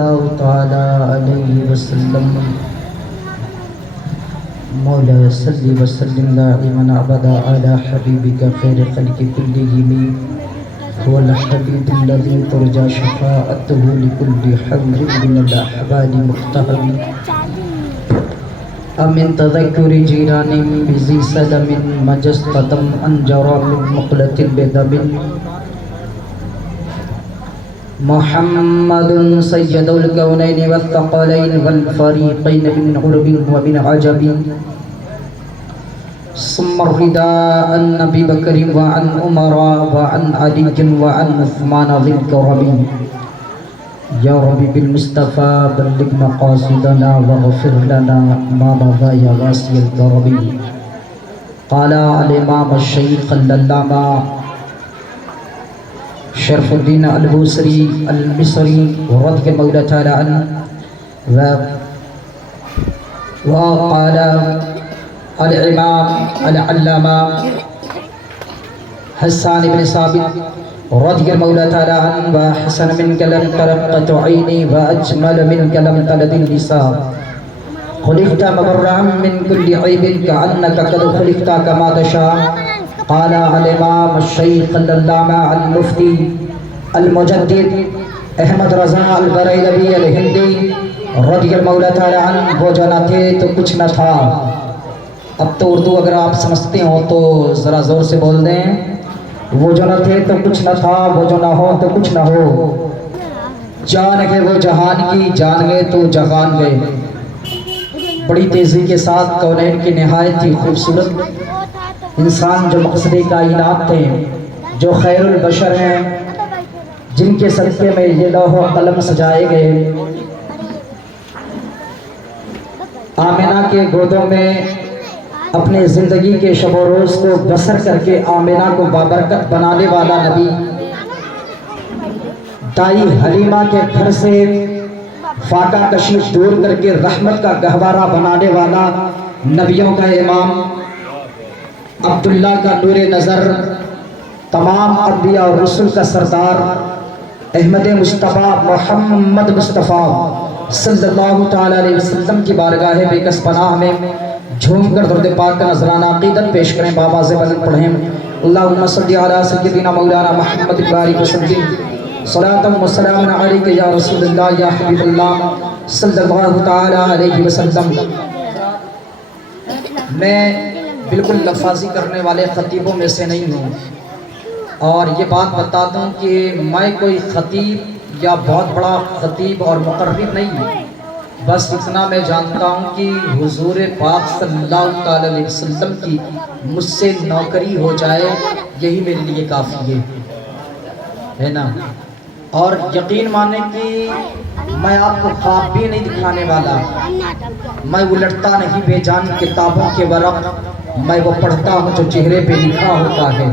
اللہ تعالی علیہ وسلم مولا صلی وسلم دائما ابدا علی حبیبک خیر خلق کلہم هو الحبیب الذی ترجى شفاعته لكل حول من الاحوال مقتحم امن تذکر جیران بذی سلم مجستدم انجرا من مقلة بدم محمد سید الکونین والثقلین والفریقین من عرب ومن عجب ثم الرداء عن ابی بکر وعن عمر وعن علی وعن عثمان ذی الکرم یا رب بالمصطفى بلغ مقاصدنا واغفر لنا ما مضى یا واسع الکرم قال الامام الشیخ العلامہ شرف الدین البوصری المصری رضی اللہ تعالی عنہ وقال الامام العلامہ حسان بن ثابت رضی اللہ تعالی عنہ وحسن منک لم ترقت عینی واجمل منک لم تلد النساء خلقت مبرعا من كل عیب كأنك قد خلقت كما تشاء قال الامام الشیخ العلامہ المفتی المجدد احمد رضا البریلوی الہندی رضی اللہ تعالی عنہ وہ جو نہ تھے تو کچھ نہ تھا۔ اب تو اردو اگر آپ سمجھتے ہو تو ذرا زور سے بول دیں، وہ جو نہ تھے تو کچھ نہ تھا، وہ جو نہ ہو تو کچھ نہ ہو، جان گئے وہ جہان کی، جان گئے تو جہان گئے۔ بڑی تیزی کے ساتھ کونین کی نہایت ہی خوبصورت انسان جو مقصد کائنات تھے، جو خیر البشر ہیں، جن کے صدقے میں یہ لوح و قلم سجائے گئے، آمنہ کے گودوں میں اپنے زندگی کے شب و روز کو بسر کر کے آمنہ کو بابرکت بنانے والا نبی، دائی حلیمہ کے گھر سے فاقہ کشیف دور کر کے رحمت کا گہوارہ بنانے والا نبیوں کا امام، عبداللہ کا نور نظر، تمام انبیاء اور رسول کا سردار، احمد مصطفیٰ محمد مصطفیٰ صلی اللہ تعالی علیہ وسلم کی بارگاہ بے کس پناہ میں جھوم کر درود پاک کا نذرانہ عقیدت پیش کریں، بابا سے بلند پڑھیں۔ اللہم صلی علی سیدنا مولانا محمد بارک وسلم صلاۃ و سلام علیک یا رسول اللہ یا حبیب اللہ صلی اللہ تعالی علیہ وسلم۔ میں بالکل لفاظی کرنے والے خطیبوں میں سے نہیں ہوں، اور یہ بات بتا دوں کہ میں کوئی خطیب یا بہت بڑا خطیب اور مقرر نہیں ہوں، بس اتنا میں جانتا ہوں کہ حضور پاک صلی اللہ تعالی علیہ وسلم کی مجھ سے نوکری ہو جائے، یہی میرے لیے کافی ہے نا۔ اور یقین مانے کہ میں آپ کو خواب بھی نہیں دکھانے والا، میں الٹتا نہیں بے جان کتابوں کے ورق، میں وہ پڑھتا ہوں جو چہرے پہ لکھا ہوتا ہے۔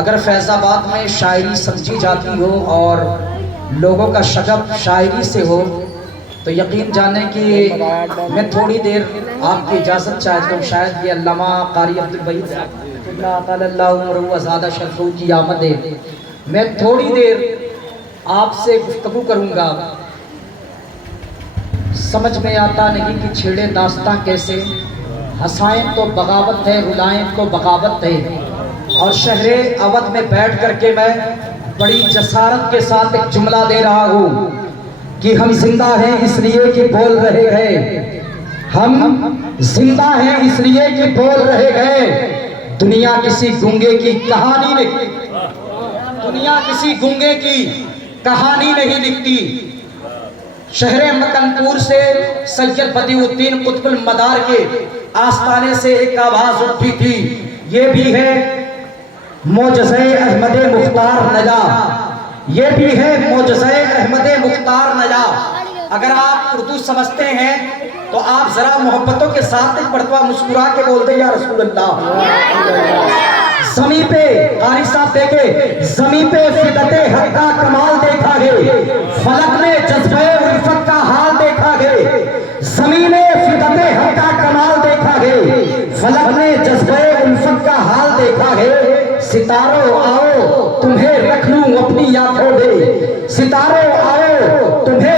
اگر فیض آباد میں شاعری سمجھی جاتی ہو اور لوگوں کا شغف شاعری سے ہو تو یقین جانیں کہ میں تھوڑی دیر آپ کی اجازت چاہتا ہوں، شاید یہ علامہ قاری عبدالوحید تعالی اللہ عمرہ و زادہ شرفہ کی آمد ہے، میں تھوڑی دیر آپ سے گفتگو کروں گا۔ سمجھ میں آتا نہیں کہ چھیڑے داستاں کیسے، ہنسائیں تو بغاوت ہے، رلائیں تو بغاوت ہے، اور شہر اودھ میں بیٹھ کر کے میں بڑی جسارت کے ساتھ ایک جملہ دے رہا ہوں کہ ہم زندہ ہیں اس لیے کہ بول رہے گئے، ہم زندہ ہیں اس لیے کہ بول رہے گئے، دنیا کسی گونگے کی کہانی نہیں، دنیا کسی گونگے کی کہانی نہیں لکھتی۔ شہر مکن پور سے سید بدیع الدین قطب المدار کے آستانے سے ایک آواز اٹھی تھی، یہ بھی ہے معجزہ احمد مختار نجا، یہ بھی ہے معجزہ احمد مختار نجا۔ اگر آپ اردو سمجھتے ہیں تو آپ ذرا محبتوں کے ساتھ ایک مرتبہ مسکرا کے بول دیں یا رسول اللہ۔ زمین پہ قاری صاحب دیکھے، زمین پہ فدت حق کا کمال دیکھا گئے، فلک میں جذبہ الفت کا حال دیکھا گئے، زمین میں فدت حق کا کمال دیکھا گئے، فلک میں جذبہ الفت کا حال دیکھا گئے۔ ستاروں آؤ تمہیں رکھ لوں اپنی آنکھوں میں، ستاروں آؤ تمہیں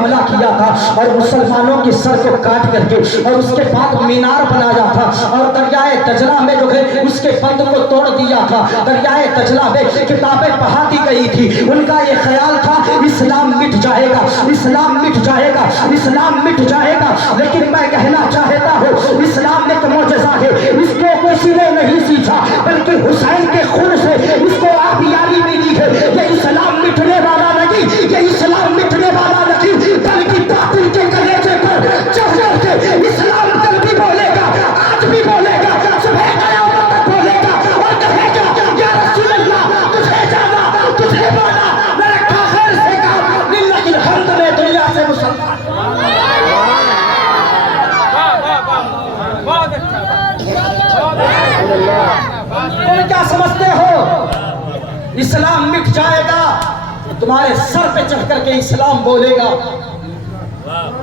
حملہ کیا تھا اور مسلمانوں کی سر کو کاٹ کر کے اور اس کے بعد مینار بنایا تھا اور دریائے دجلہ میں جو ہے اس کے بند کو توڑ دیا تھا. دریائے دجلہ میں کتابیں بہا دی گئی تھی. ان کا یہ خیال تھا اسلام مٹ جائے گا, اسلام مٹ جائے گا, اسلام مٹ جائے گا. لیکن میں کہنا چاہتا ہوں اسلام ایک معجزہ ہے. اس کو کسی نے نہیں سیکھا بلکہ حسین کے خون سے اس کو آبیاری ملی ہے. یہ اسلام مٹنے والا نہیں, یہ اسلام مٹنے والا نہیں بلکہ باطل کے کلیجے پر چڑھ چڑھ کے اسلام کل بھی بولے گا, آج بھی بولے گا, صبح قیامت تک بولے گا اور کہے گا یا رسول اللہ تجھے جانا تجھے مانا میں رکھا خیر سے کام للہ الحمد میں دنیا سے مسلمان. تم کیا سمجھتے ہو اسلام مٹ جائے گا؟ تمہارے سر پہ چڑھ کر کے اسلام بولے گا.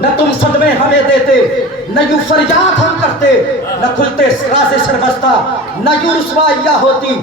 نہ تم صدمے ہمیں دیتے, نہ یوں فریاد ہم کرتے, نہ کھلتے راز سربستہ, نہ یوں رسوائیاں ہوتی.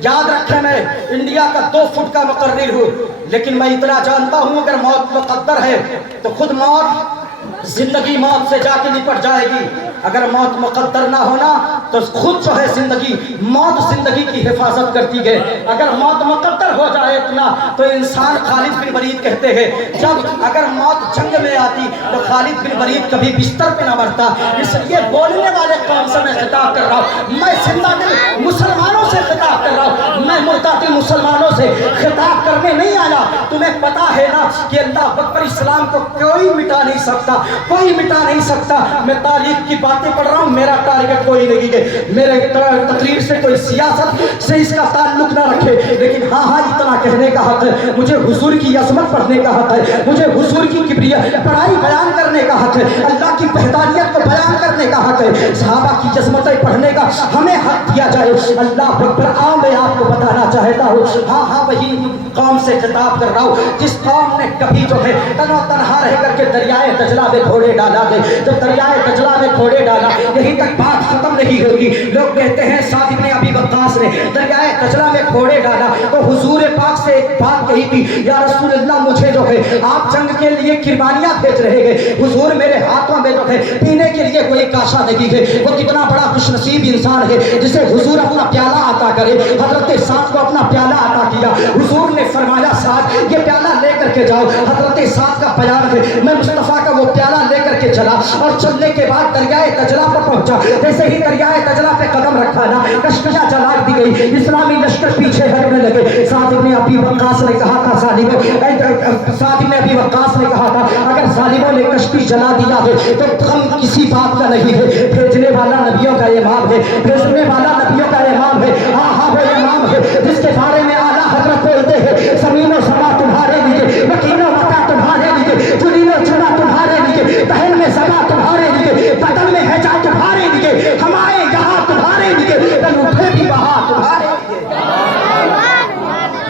یاد رکھیں میں انڈیا کا 2 فٹ کا مقرر ہوں, لیکن میں اتنا جانتا ہوں اگر موت مقدر ہے تو خود موت زندگی موت سے جا کے نپٹ جائے گی. اگر موت مقدر نہ ہونا تو خود جو ہے زندگی موت زندگی کی حفاظت کرتی ہے. اگر موت مقدر ہو جائے اتنا تو انسان خالد بن ولید کہتے ہیں جب اگر موت جنگ میں آتی تو خالد بن ولید کبھی بستر پہ نہ مرتا. اس لیے بولنے والے قوم سے میں خطاب کر رہا ہوں, میں زندہ دل مسلمانوں سے خطاب کر رہا ہوں, میں مردہ دل مسلمانوں سے خطاب کرنے نہیں آیا. تمہیں پتا ہے نا کہ اللہ اکبر اسلام کو کوئی مٹا نہیں سکتا, کوئی مٹا نہیں سکتا. میں تاریخ کی باتیں پڑھ رہا ہوں, میرا ٹارگٹ کوئی نہیں ہے, میرے تقریر سے کوئی سیاست سے اس کا تعلق نہ رکھے. لیکن ہاں اتنا کہنے کا حق ہے مجھے, حضور کی عظمت پڑھنے کا حق ہے مجھے, حضور کی کبریا بڑائی بیان کرنے کا حق ہے, اللہ کی وحدانیت کو بیان کرنے کا حق ہے, صحابہ کی عظمتیں پڑھنے کا ہمیں حق دیا جائے. اللہ اکبر. آؤ میں آپ کو بتانا چاہتا ہوں, ہاں وہی قوم سے خطاب کر رہا ہوں جس قوم نے کبھی جو ہے تنہا رہ کر کے دریائے دجلہ میں گھوڑے ڈالا تھے. جب دریائے دجلہ میں گھوڑے ڈالا یہیں تک بات ختم نہیں ہوگی. لوگ کہتے ہیں سعد بن ابی وقاص نے دریائے دجلہ میں گھوڑے ڈالا تو حضور پاک سے ایک بات کہی تھی, یا رسول اللہ مجھے جو ہے آپ جنگ کے لیے قربانیاں بھیج رہے ہیں, حضور میرے ہاتھوں میں جو ہے پینے کے لیے کوئی کاشا نہیں ہے. وہ کتنا بڑا خوش نصیب انسان ہے جسے حضور اپنا پیالہ عطا کرے. حضرت سعد کو اپنا پیالہ عطا کیا. حضور نے فرمایا سعد یہ پیالہ لے کر کے جاؤ. حضرت سعد کا بیان ہے میں مصطفیٰ کا وہ پیالہ لے کر کے چلا اور چلنے کے بعد دریائے دجلہ پر پہنچا. جیسے ہی دریائے دجلہ پہ قدم رکھا نا کشتیاں جلا دی گئی, اسلامی لشکر پیچھے ہٹنے لگے. سعد بن ابی وقاص نے کہا تھا سعد بن ابی وقاص نے کہا تھا اگر ظالموں نے کشتی جلا دیا ہے تو غم کسی بات کا نہیں ہے, بھیجنے والا نبیوں کا امام ہے, بھیجنے والا نبیوں کا امام ہے. ہاں وہ امام ہے جس کے بارے میں اعلیٰ حضرت بولتے ہیں زمین و سما تمہارے لیے, مکین و متا تمہارے لیے, چنین و چنا تمہارے لیے, بہن میں سما تمہارے لیے, بدن میں ہے جا تمہارے لیے, ہمارے یہاں تمہارے لیے, اٹھے بھی وہاں تمہارے لیے.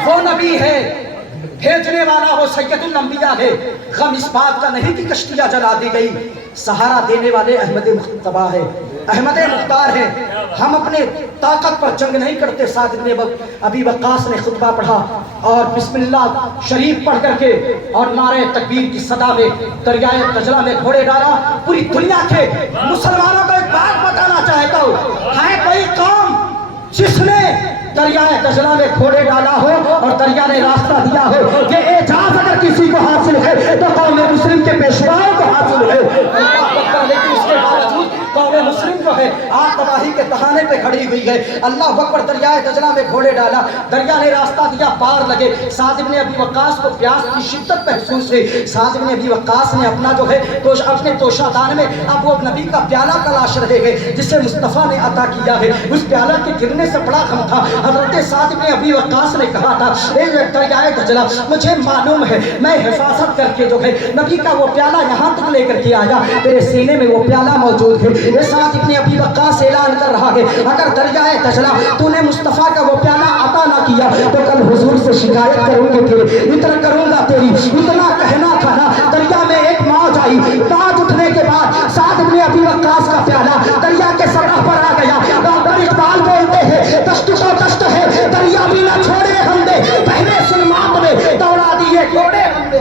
وہ نبی ہے بھیجنے والا, وہ سید الانبیاء ہے. غم اس بات کا نہیں کہ کشتیاں جلا دی گئی, سہارا دینے والے احمد مجتبیٰ ہے, احمد مختار ہے. ہم اپنے طاقت پر جنگ نہیں کرتے. سعد بن ابی وقاص نے خطبہ پڑھا اور بسم اللہ شریف پڑھ کر کے اور نعرہ تکبیر کی صدا میں دریائے دجلہ میں گھوڑے ڈالا. پوری دنیا کے مسلمانوں کو ایک بات بتانا چاہتا ہوں, ہے کوئی قوم جس نے دریائے دجلہ میں گھوڑے ڈالا ہو اور دریا نے راستہ دیا ہو, یہ اعجاز اگر کسی کو حاصل ہے تو قوم مسلم کے پیشواؤں کو حاصل ہے. لیکن اس کے باوجود قوم مسلم جو ہے آگ تباہی کے دہانے پہ کھڑی ہوئی ہے. اللہ اکبر. دریائے دجلہ میں گھوڑے ڈالا, دریا نے راستہ دیا, پار لگے. سعد بن ابی وقاص کو پیاس کی شدت محسوس ہوئی. سعد بن ابی وقاص نے اپنا جو ہے اپنے توشہ دان میں اب وہ نبی کا پیالہ تلاش رہے گئے جسے مصطفیٰ نے عطا کیا ہے. اس پیالہ کے گرنے سے بڑا غم تھا. حضرت سعد بن ابی وقاص نے کہا تھا اے دریائے دجلہ مجھے معلوم ہے میں حفاظت کر کے جو ہے نبی کا وہ پیالہ یہاں تک لے کر کے آیا, تیرے سینے میں وہ پیالہ موجود ہے. یہ سعد بن ابی وقاص اعلان کر رہا ہے اگر دریائے دجلہ تو نے مصطفیٰ کا وہ پیالہ عطا نہ کیا تو کل حضور سے شکایت کروں گے تیرے, اتنا کروں گا تیری. اتنا کہنا تھا نا. دریا میں ایک موج آئی, موج اٹھنے کے بعد سعد بن ابی وقاص کا پیالہ دریا کے سطح پر آ گیا. ڈاکٹر اقبال بولتے ہیں دشت تو دشت ہے دریا بھی نہ چھوڑے ہم نے, پہلے سلمات میں دوڑا دیے گھوڑے ہم نے.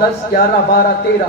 10, 11, 12, 13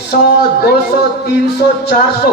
100, 200, 300, 400,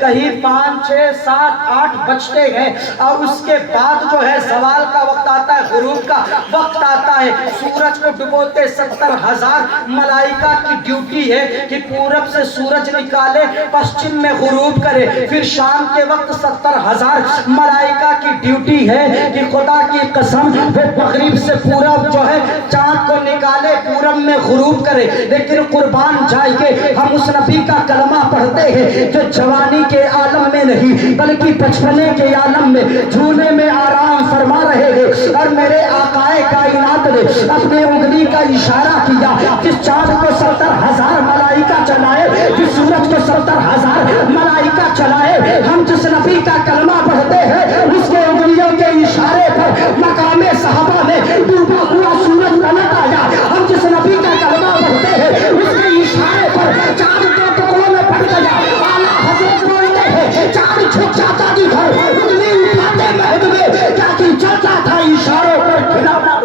کہیں 5 6 7 8 بجتے ہیں اور اس کے بعد جو ہے زوال کا وقت آتا ہے، غروب کا وقت آتا ہے، سورج کو ڈبوتے 70,000 ملائکہ کی ڈیوٹی ہے کہ پورب سے سورج نکالے، پشچم میں غروب کرے، پھر شام کے وقت 70,000 ملائکہ کی ڈیوٹی ہے کہ خدا کی قسم وہ مغرب سے پورب جو ہے چاند کو نکالے، پورب میں غروب کرے۔ لیکن قربان جائیے ہم اس نبی کا کلمہ پڑھتے ہیں جو جوانی کے عالم میں نہیں بلکہ بچپنے کے عالم میں جھولے میں آرام فرما رہے ہیں، اور میرے آقائے کائنات نے اپنے انگلی کا اشارہ کیا، جس چاند کو 70,000 ملائکہ چلائے، جس سورج کو 70,000 ملائکہ چلائے، ہم جس نبی کا کلمہ پڑھتے ہیں اس کے انگلیوں کے اشارے پر مقام صحابہ میں ڈوبا ہوا سورج پلٹ آیا۔ ہم جس نبی کا کلمہ پڑھتے ہیں اس کے اشارے پر چاند کے ٹکڑوں میں پڑ گیا۔ اعلیٰ حضرت بولتے ہیں چاند جھک جاتا دکھر انگلی اٹھاتے مہد میں کیا کہ چلتا تھا اشاروں پر کھلانا۔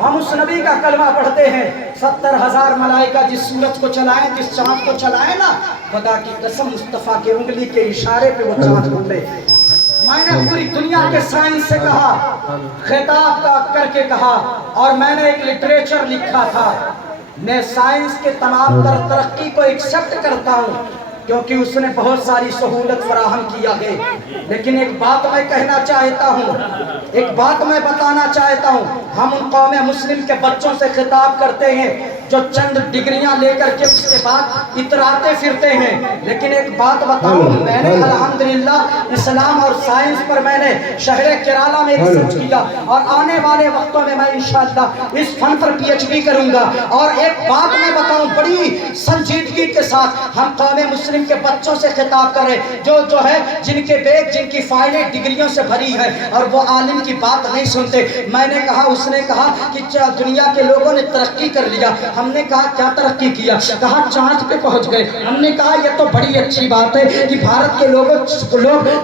ہم اس نبی کا کلمہ پڑھتے ہیں، 70,000 ملائکہ جس سورج کو چلائیں، جس چاند کو چلائیں نا، خدا کی قسم مصطفیٰ کے انگلی کے اشارے پہ وہ چاند بولے۔ میں نے پوری دنیا کے سائنس سے کہا، خطاب کر کے کہا، اور میں نے ایک لٹریچر لکھا تھا۔ میں سائنس کے تمام تر ترقی کو ایکسپٹ کرتا ہوں کیونکہ اس نے بہت ساری سہولت فراہم کیا ہے، لیکن ایک بات میں کہنا چاہتا ہوں، ایک بات میں بتانا چاہتا ہوں، ہم ان قوم مسلم کے بچوں سے خطاب کرتے ہیں جو چند ڈگریاں لے کر کے اس کے بعد اتراتے پھرتے ہیں، لیکن ایک بات بتاؤں، میں نے الحمدللہ اسلام اور سائنس پر میں نے شہر کیرالہ میں ریسرچ کیا، اور آنے والے وقتوں میں انشاءاللہ اس فن پر پی ایچ ڈی کروں گا۔ اور ایک بات میں بتاؤں بڑی سنجیدگی کے ساتھ، ہم قوم مسلم کے بچوں سے خطاب کر رہے جو ہے جن کے بیگ جن کی فائلیں ڈگریوں سے بھری ہے اور وہ عالم کی بات نہیں سنتے۔ میں نے کہا، اس نے کہا کہ دنیا کے لوگوں نے ترقی کر لیا۔ ہم نے کہا کیا ترقی کیا؟ کہا چاند پہ پہنچ گئے۔ ہم نے کہا یہ تو بڑی اچھی بات ہے کہ بھارت کے لوگ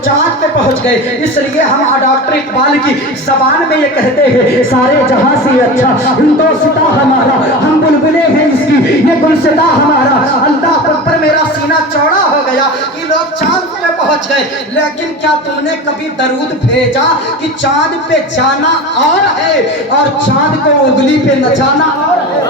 چاند پہ پہنچ گئے، اس لیے ہم ڈاکٹر اقبال کی زبان میں یہ کہتے ہیں، سارے جہاں سے اچھا ہندوستاں ہمارا، ہم بلبلے ہیں اس کی یہ گلستاں ہمارا۔ اللہ اکبر، میرا سینہ چوڑا ہو گیا کہ لوگ چاند پہ پہنچ گئے، لیکن کیا تم نے کبھی درود بھیجا کہ چاند پہ جانا اور ہے اور چاند کو انگلی پہ نچانا اور ہے؟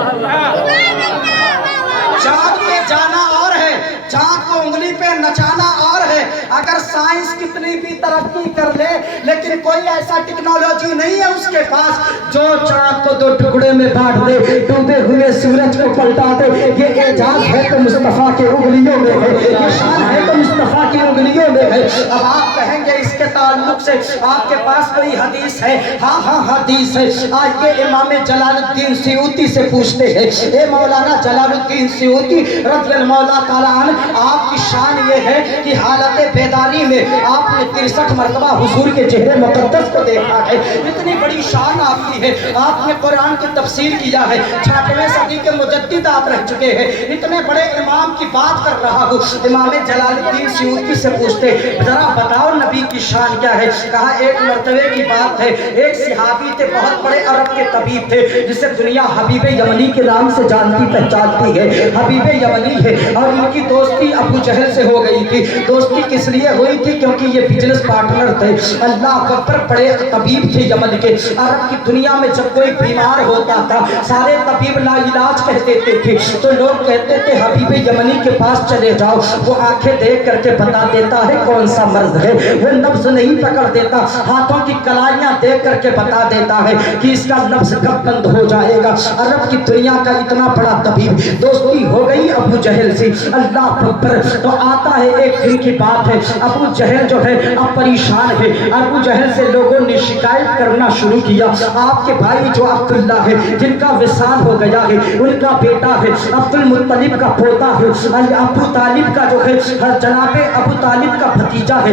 چاند پہ جانا اور ہے، چاند کو انگلی پہ نچانا اور ہے۔ اگر سائنس کتنی بھی ترقی کر لے لیکن کوئی ایسا ٹیکنالوجی نہیں ہے اس کے پاس جو چاند کو 2 ٹکڑے میں بانٹ دے، ڈوبے ہوئے سورج کو پلٹا دے۔ یہ اعجاز ہے تو مصطفیٰ کے انگلیوں میں ہے، یہ شان ہے تو مصطفیٰ کی انگلیوں میں ہے۔ اب آپ کہیں گے اس کے تعلق سے آپ کے پاس کوئی حدیث ہے؟ ہاں ہاں حدیث ہے۔ آئیے امام جلال الدین سیوطی سے پوچھتے ہیں، اے مولانا جلال الدین سیوطی رضی اللہ تعالیٰ عنہ، آپ کی شان یہ ہے کہ حالت بیداری میں آپ نے 63 مرتبہ حضور کے چہرے مقدس کو دیکھا ہے، اتنی بڑی شان آپ کی ہے۔ آپ نے قرآن کی تفسیر کیا ہے، 6ویں صدی کے مجدد آپ رہ چکے ہیں، اتنے بڑے امام کی بات کر رہا ہوں۔ امام جلال الدین سیوطی سے پوچھتے ذرا بتاؤ نبی کی شان کیا ہے؟ کہا ایک مرتبے کی بات ہے، ایک صحابی تھے، بہت بڑے عرب کے طبیب تھے جسے دنیا حبیب یمنی کے نام سے جانتی پہچانتی ہے۔ حبیب یمنی ہے اور ان کی دوستی ابو جہل سے ہو گئی تھی۔ دوستی کس لیے ہوئی تھی؟ کیونکہ یہ بزنس پارٹنر تھے۔ اللہ اکبر، بڑے طبیب تھے یمن کے۔ عرب کی دنیا میں جب کوئی بیمار ہوتا تھا سارے طبیب لا علاج کہہ دیتے تھے، تو لوگ کہتے تھے حبیب یمنی کے پاس چلے جاؤ، وہ آنکھیں دیکھ کر کے بتا دیتا ہے کون سا مرض ہے، وہ نبض نہیں پکڑ دیتا، ہاتھوں کی کلائیاں دیکھ کر کے بتا دیتا ہے کہ اس کا نبض کب بند ہو جائے گا۔ عرب کی دنیا کا اتنا بڑا طبیب، دوستی ہو گئی ابو جہل سے۔ اللہ اکبر، تو آتا ہے ایک دن کی بات ہے، ابو جہل جو ہے اب پریشان ہے۔ ابو جہل سے لوگوں نے شکایت کرنا شروع کیا، آپ کے بھائی جو عبداللہ ہے جن کا وصال ہو گیا ہے، ان کا بیٹا ہے، عبد المطلب کا پوتا ہے، ابو طالب کا جو ہے جناب ابو طالب کا بھتیجا ہے،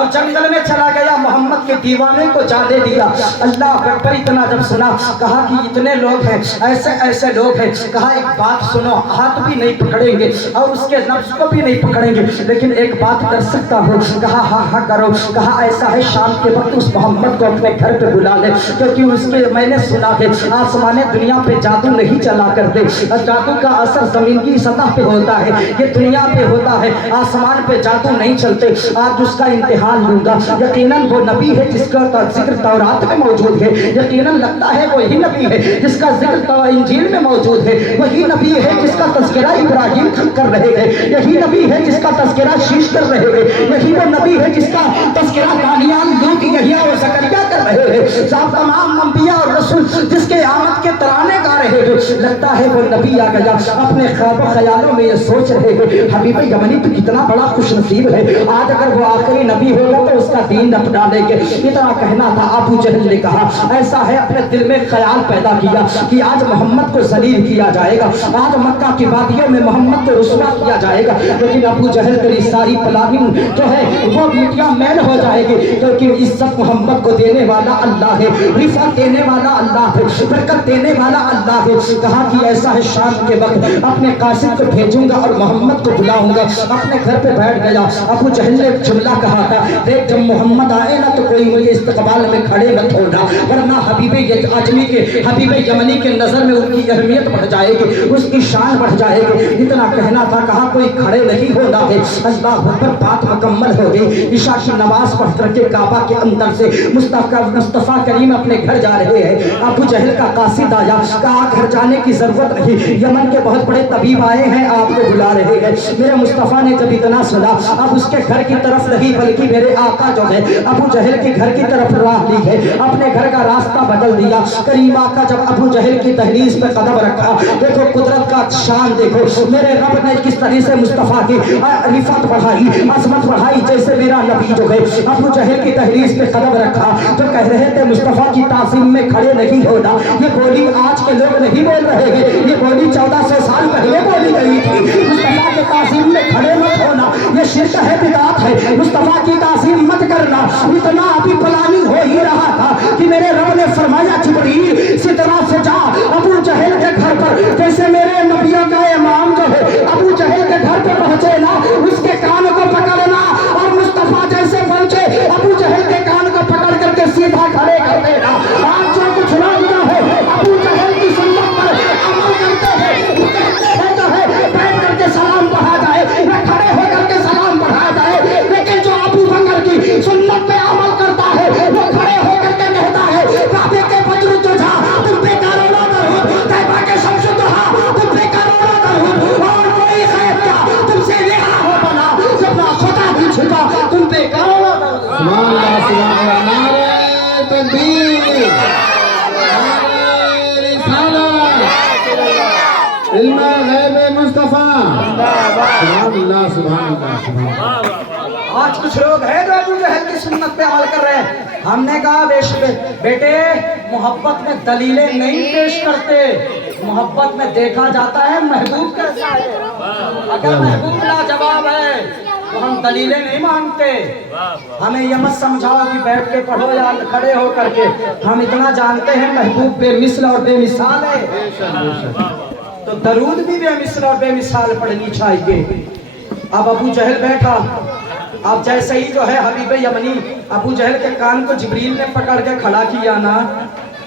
اور جنگل میں چلا گیا، محمد کے دیوانے کو جانے دیا۔ اللہ اکبر، اتنا جب سنا کہا کہ اتنے لوگ ہیں، ایسے ایسے لوگ ہیں، کہا ایک بات سنو، ہاتھ بھی نہیں پکڑیں گے اور اس کے نفس کو بھی نہیں پکڑیں گے، لیکن ایک بات کر سکتا ہوں۔ کہا ہاں ہاں کرو۔ کہا ایسا ہے شام کے وقت اس محمد کو اپنے گھر پہ بلا لے، کیونکہ اس کے میں نے سنا ہے آسمان دنیا پہ جادو نہیں چلا کرتے، جادو کا اثر زمین کی سطح پہ ہوتا ہے، یہ دنیا پہ ہوتا ہے، آسمان پہ جادو نہیں چلتے۔ آج اس کا امتحان لوں گا، یقیناً وہ نبی ہے جس کا ذکر تورات میں موجود ہے، یقیناً لگتا ہے وہی نبی ہے جس کا ذکر انجیل میں موجود ہے، وہی نبی ہے جس کا تذکرہ ابراہیم کر رہے ہیں، یہی نبی ہے جس کا تذکرہ شیش کر رہے ہیں، یہی وہ نبی ہے جس کا تذکرہ دانیال، لوط، یحییٰ اور زکریا کر رہے ہیں، صاحب تمام انبیاء اور رسول جس کے آمد کے ترانے گا رہے ہیں۔ لگتا ہے وہ نبی آ گیا، اپنے خواب و خیالوں میں یہ سوچ رہے ہیں حبیب یمنی تو کتنا بڑا خوش نصیب ہے، آج اگر وہ آخری نبی ہوگا تو اس کا دین اپنا لیں گے۔ اتنا کہنا تھا، ابو جہل نے کہا ایسا ہے، اپنے دل میں خیال پیدا کیا کہ آج محمد کو ذلیل کیا جائے گا، آج مکہ کی وادیوں میں محمد کو رسوا کیا جائے گا، لیکن ابو جہل تیری ساری پلاننگ جو ہے وہ میٹیا میل ہو جائے گی، کیونکہ عزت محمد کو دینے والا اللہ ہے، رفعت دینے والا اللہ ہے، برکت دینے والا اللہ ہے۔ کہا کہ ایسا ہے شام کے وقت اپنے قاصد کو بھیجوں گا اور محمد کو بلاؤں گا، اپنے گھر پہ بیٹھ گیا۔ ابو جہل نے ایک جملہ کہا تھا، دیکھ جب محمد آئے نا تو کوئی ان کے استقبال میں کھڑے مت ہونا، ورنہ حبیب اجمی کے، حبیب یمنی کے نظر میں ان کی اہمیت بڑھ جائے گی، اس کی شان بڑھ جائے گی۔ اتنا کہنا تھا، کہا کوئی کھڑے نہیں ہونا ہے۔ اللہ اکبر، بات مکمل ہو گئی، عشاء کی نماز پڑھ کر کے کعبہ کے اندر سے مصطفیٰ کریم اپنے گھر جا رہے ہیں۔ ابو جہل کا قاصد آیا، کہا گھر جانے کی ضرورت نہیں، یمن کے بہت بڑے طبیب آئے ہیں، آپ کو بلا رہے ہیں۔ میرے مصطفیٰ نے جب اتنا سنا، اب اس کے گھر کی طرف نہیں بلکہ میرے آقا جو ہے ابو جہل کے گھر کی طرف راہ لی ہے، اپنے گھر کا راستہ بدل دیا۔ کریم آقا جب ابو جہل کی دہلیز پہ قدم رکھا، دیکھو قدرت کا شان دیکھو، میرے رب نے کس طرح سے مصطفیٰ کی رفعت بڑھائی، عظمت بڑھائی، جیسے میرا نبی جو ہے ابو جہل کی دہلیز پہ قدم رکھا تو کہہ رہے تھے مصطفیٰ کی تعظیم میں کھڑے نہیں ہونا۔ یہ بولی آج کے لوگ نہیں بول رہے ہیں، یہ بولی 1400 سال پہلے بولی گئی تھی، مصطفیٰ کی تعظیم میں کھڑے مت ہونا، یہ شرک ہے، بدعت ہے، مصطفیٰ کی تعظیم مت کرنا۔ اتنا ابھی پلاننگ ہو ہی رہا تھا کہ میرے رب نے فرمایا جبریل سدرا سے جا ابو جہل کے گھر پر، جیسے میرے نبیوں کا امام جو ہے ابو جہل کے گھر پہ پہنچے نا، اس کے کان کو پکڑنا اور مصطفیٰ جیسے پہنچے ابو جہل کے کان کو پکڑ کر کے سیدھا کھڑے کر دینا۔ آج جو کچھ لوگ ہے ابو جہل کی سنت پر عمل کرتے ہیں، وہ کہتے ہیں جو ہے بیٹھ کر کے سلام پڑھا جائے، میں کھڑے ہو کر کے سلام پڑھا جائے، لیکن جو ابو بکر کی سنت پہ عمل کرتا ہے وہ کھڑے ہو کر کے کہتا ہے کعبے کے بدر جو جا تم پہ کروڑوں درود، طیبہ کے شمس دہا تم پہ کروڑوں درود، اور کوئی خیر کیا تم سے رہا ہو بنا، جب نہ خدا بھی چھپا تم پہ کروڑوں درود۔ سبحان اللہ، سبحان اللہ، نعرہ تکبیر، نعرہ رسالت، علم غیب مصطفیٰ، سبحان اللہ، سبحان اللہ، سبحان اللہ۔ آج کچھ لوگ ہیں جو ابو جہل کی سنت پہ عمل کر رہے ہیں۔ ہم نے کہا بیٹے محبت میں دلیلیں نہیں پیش کرتے، محبت میں دیکھا جاتا ہے محبوب کیسا ہے، اگر محبوب لاجواب ہے تو ہم دلیلیں نہیں مانگتے۔ ہمیں یہ مت سمجھاؤ کہ بیٹھ کے پڑھو یا کھڑے ہو کر کے، ہم اتنا جانتے ہیں محبوب بے مثل اور بے مثال ہے، تو درود بھی بے مثل اور بے مثال پڑھنی چاہیے۔ اب ابو جہل بیٹھا، اب جیسے ہی جو ہے حبیب یمنی ابو جہل کے کان کو جبریل نے پکڑ کے کھڑا کیا نا،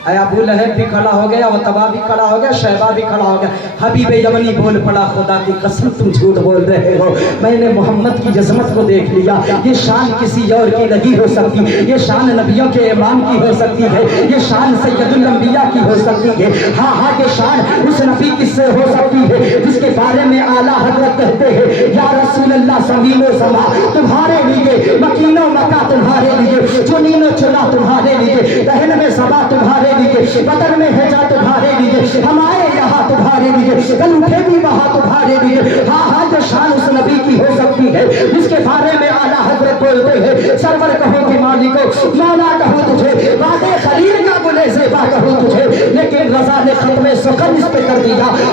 اے ابو لہب بھی کھڑا ہو گیا، وتبا بھی کھڑا ہو گیا، شیبہ بھی کھڑا ہو گیا۔ حبیب یمنی بول پڑا خدا کی قسم تم جھوٹ بول رہے ہو، میں نے محمد کی عظمت کو دیکھ لیا، یہ شان کسی اور کی نہیں ہو سکتی، یہ شان نبیوں کے امام کی ہو سکتی ہے، یہ شان سید الانبیاء کی ہو سکتی ہے، ہاں ہاں یہ شان اس نبی کی سے ہو سکتی ہے جس کے بارے میں اعلیٰ حضرت کہتے ہیں یا رسول اللہ زمین و سما تمہارے لیے، مکین و مکہ تمہارے لیے، چنین و چنا تمہارے لیے، دہن میں سبا تمہارے لیے، بدر میں ہے جا تمہارے لیے، ہم آئے یہاں تمہارے لیے، کل اٹھے بھی وہاں تمہارے لیے۔ ہاں ہاں جو شان اس نبی کی ہو سکتی ہے جس کے بارے میں اعلیٰ حضرت بولتے ہیں سرور کہو کہ مالکو، مولا کہو تجھے، وعدے خلیل کا گلے زیبا کہو تجھے، لیکن رضا نے ختم سخن اس پہ کر دیا،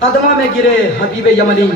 قدمہ میں گرے حبیب یمنی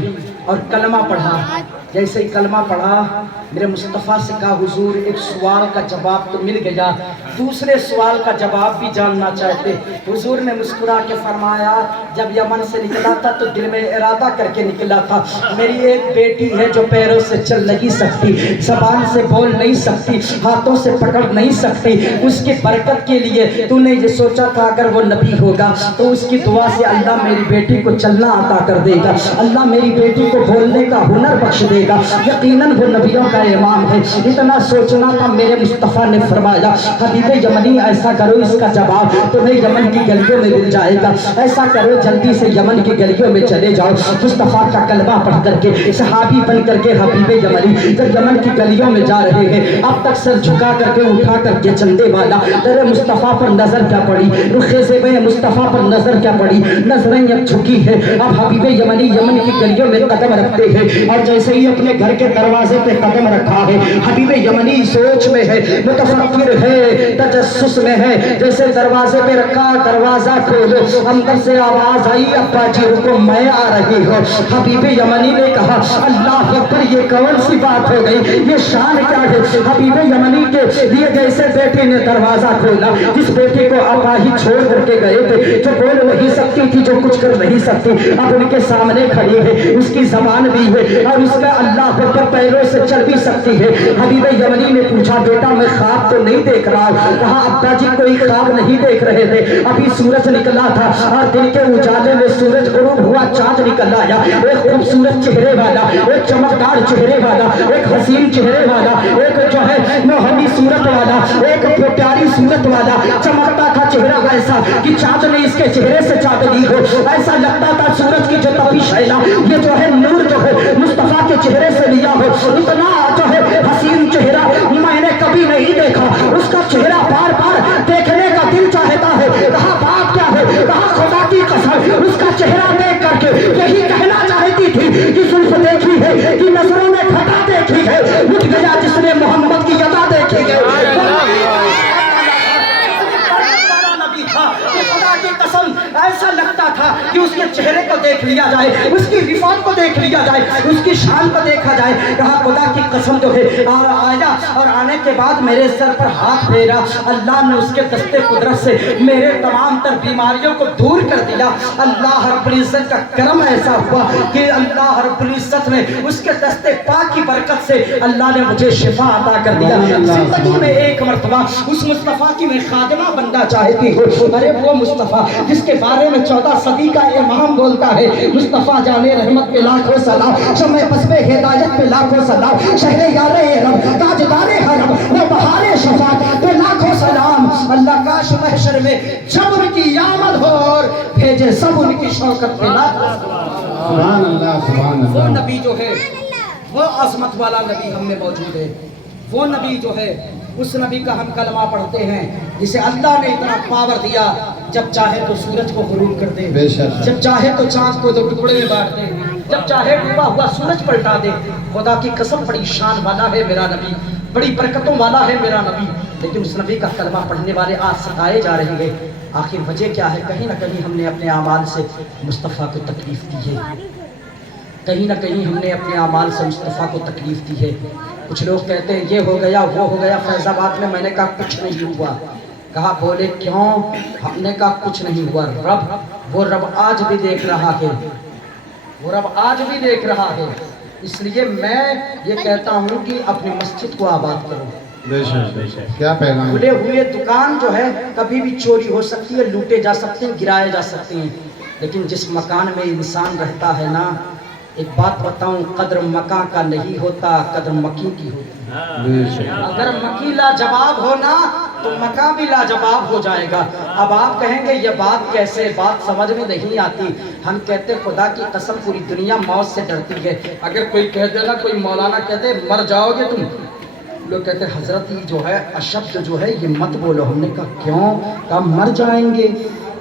اور کلمہ پڑھا. جیسے ہی کلمہ پڑھا میرے مصطفیٰ سے کہا حضور ایک سوال کا جواب تو مل گیا, دوسرے سوال کا جواب بھی جاننا چاہتے. حضور نے مسکرا کے فرمایا جب یمن سے نکلا تھا تو دل میں ارادہ کر کے نکلا تھا, میری ایک بیٹی ہے جو پیروں سے چل نہیں سکتی, زبان سے بول نہیں سکتی, ہاتھوں سے پکڑ نہیں سکتی, اس کی برکت کے لیے تو نے یہ سوچا تھا اگر وہ نبی ہوگا تو اس کی دعا سے اللہ میری بیٹی کو چلنا عطا کر دے گا, اللہ میری بیٹی کو بولنے کا ہنر بخش دے گا, یقیناً وہ نبیوں کا امام ہے. اتنا سوچنا تھا, میرے مصطفیٰ نے فرمایا حبیب یمنی ایسا کرو اس کا جواب تمہیں یمن کی گلیوں میں مل جائے گا, ایسا کرو جلدی سے یمن کی گلیوں میں چلے جاؤ. مصطفیٰ کا کلمہ پڑھ کر کے صحابی بن کر کے حبیب یمنی جب یمن کی گلیوں میں جا رہے ہیں, اب تک سر جھکا کر کے اٹھا کر کے چندے والا تیرے مصطفیٰ پر نظر کیا پڑی, رخ زیب مصطفیٰ پر نظر کیا پڑی, نظریں اب جھکی ہے. اب حبیب یمنی یمن کی گلیوں میں قدم رکھتے ہیں اور جیسے ہی اپنے گھر کے دروازے پہ قدم رکھا ہے, حبیب یمنی سوچ میں ہے, متفکر ہے, تجسس میں ہے. جیسے دروازے پہ رکھا دروازہ کھولو, اندر سے آواز آئی ابا جی رکو میں آ رہی ہوں. حبیب یمنی نے کہا اللہ اکبر یہ کون سی بات ہو گئی, یہ شان کیا ہے. حبیب یمنی کے لیے جیسے بیٹی نے دروازہ کھولا, جس بیٹی کو ابا ہی چھوڑ کر کے گئے تھے, جو بول نہیں سکتی تھی, جو کچھ کر نہیں سکتی, اب ان کے سامنے کھڑی ہے, اس کی زبان بھی ہے اور اس کا اللہ اکبر پیروں سے چل بھی سکتی ہے. حبیب یمنی نے پوچھا بیٹا میں خواب تو نہیں دیکھ رہا ہوں. کہا ابا جی کوئی خواب نہیں دیکھ رہے تھے, ابھی سورج نکلا تھا اور دن کے اجالے میں سورج غروب ہوا, چاند نکل آیا, ایک خوبصورت چہرے والا, ایک چمکدار چہرے والا, ایک حسین چہرے والا, ایک جو ہے موہنی صورت والا, ایک پیاری صورت والا, چمکتا تھا چہرہ ایسا کہ چاند نے اس کے چہرے سے چاند لی ہو. ایسا لگتا تھا سورج کی جو تپش ہے نا, یہ جو ہے نور جو ہے مصطفیٰ کے چہرے سے لیا ہو. اتنا جو ہے حسین چہرہ میں نے کبھی نہیں دیکھا, اس کا چہرہ بار بار دیکھنے کا دل چاہتا ہے. کہا بات کیا ہے, کہا خدا کی قسم اس کا چہرہ دیکھ کر کے یہی کہنا چاہتی تھی کہ زلف دیکھی ہے, کہ نظروں میں گھٹا دیکھی ہے, اٹھ گیا جس نے محمد کی عطا دیکھی ہے. خدا کی قسم ایسا لگتا تھا کہ اس کے چہرے کو دیکھ لیا جائے, اس کی رفعت کو دیکھ لیا جائے, اس کی شان کو دیکھا جائے. کہا خدا کی قسم جو ہے آیا اور آنے کے بعد میرے سر پر ہاتھ پھیرا, اللہ نے اس کے دستے قدرت سے میرے تمام تر بیماریوں کو دور کر دیا. اللہ رب العزت کا کرم ایسا ہوا کہ اللہ رب العزت نے اس کے دستے پاک کی برکت سے اللہ نے مجھے شفا عطا کر دیا. زندگی میں ایک مرتبہ اس مصطفیٰ کی میں خادمہ بننا چاہتی ہوں. ارے وہ مصطفیٰ جس کے بارے میں 14 صدی کا امام بولتا ہے, مصطفیٰ جانے رحمت پہ لاکھوں سلام, شمع پس پہ ہدایت پہ لاکھوں سلام, شہر یار رب تاجدار حرم وہ بہار شفاعت پہ لاکھوں سلام. اللہ کاش محشر میں جب ان کی آمد ہو اور بھیجے سب ان کی شوکت پہ لاکھوں سلام. سبحان اللہ سبحان وہ اللہ. نبی جو ہے وہ عظمت والا نبی ہم میں موجود ہے. وہ نبی جو ہے اس نبی کا ہم کلمہ پڑھتے ہیں جسے اللہ نے اتنا پاور دیا, جب چاہے تو سورج کو غروب کر دے, بے شک, جب چاہے تو چاند کو 2 ٹکڑے میں بانٹ دے, جب چاہے ڈوبا ہوا سورج پلٹا دے. خدا کی قسم بڑی شان والا ہے میرا نبی, بڑی برکتوں والا ہے میرا نبی. لیکن اس نبی کا کلمہ پڑھنے والے آج ستائے جا رہے ہیں. آخر وجہ کیا ہے؟ کہیں نہ کہیں ہم نے اپنے اعمال سے مصطفیٰ کو تکلیف دی ہے, کہیں نہ کہیں ہم نے اپنے اعمال سے مصطفیٰ کو تکلیف دی ہے. کچھ لوگ کہتے ہیں یہ ہو گیا وہ ہو گیا فیض آباد میں. میں نے کہا کچھ نہیں ہوا. کہا بولے کیوں؟ ہم نے کہا کچھ نہیں ہوا. وہ رب آج بھی دیکھ رہا ہے, وہ رب آج بھی دیکھ رہا ہے. اس لیے میں یہ کہتا ہوں کہ اپنی مسجد کو آباد کرو. بے شک, بے شک. کیا پیغام. کھلے ہوئے دکان جو ہے کبھی بھی چوری ہو سکتی ہے, لوٹے جا سکتے ہیں, گرائے جا سکتے ہیں. لیکن جس مکان میں انسان رہتا ہے نا, ایک بات بتاؤں, قدر مکان کا نہیں ہوتا, قدر مکی کی ہوتی ہے. اگر مکی لاجواب ہونا تو مکان بھی لاجواب ہو جائے گا. اب آپ کہیں گے یہ بات کیسے, بات سمجھ میں نہیں آتی. ہم کہتے خدا کی قسم پوری دنیا موت سے ڈرتی ہے. اگر کوئی کہہ دے نا, کوئی مولانا کہتے مر جاؤ گے تم, لوگ کہتے حضرت یہ جو ہے اشبد جو ہے یہ مت بولو. ہم نے کہا کیوں؟ کہا مر جائیں گے,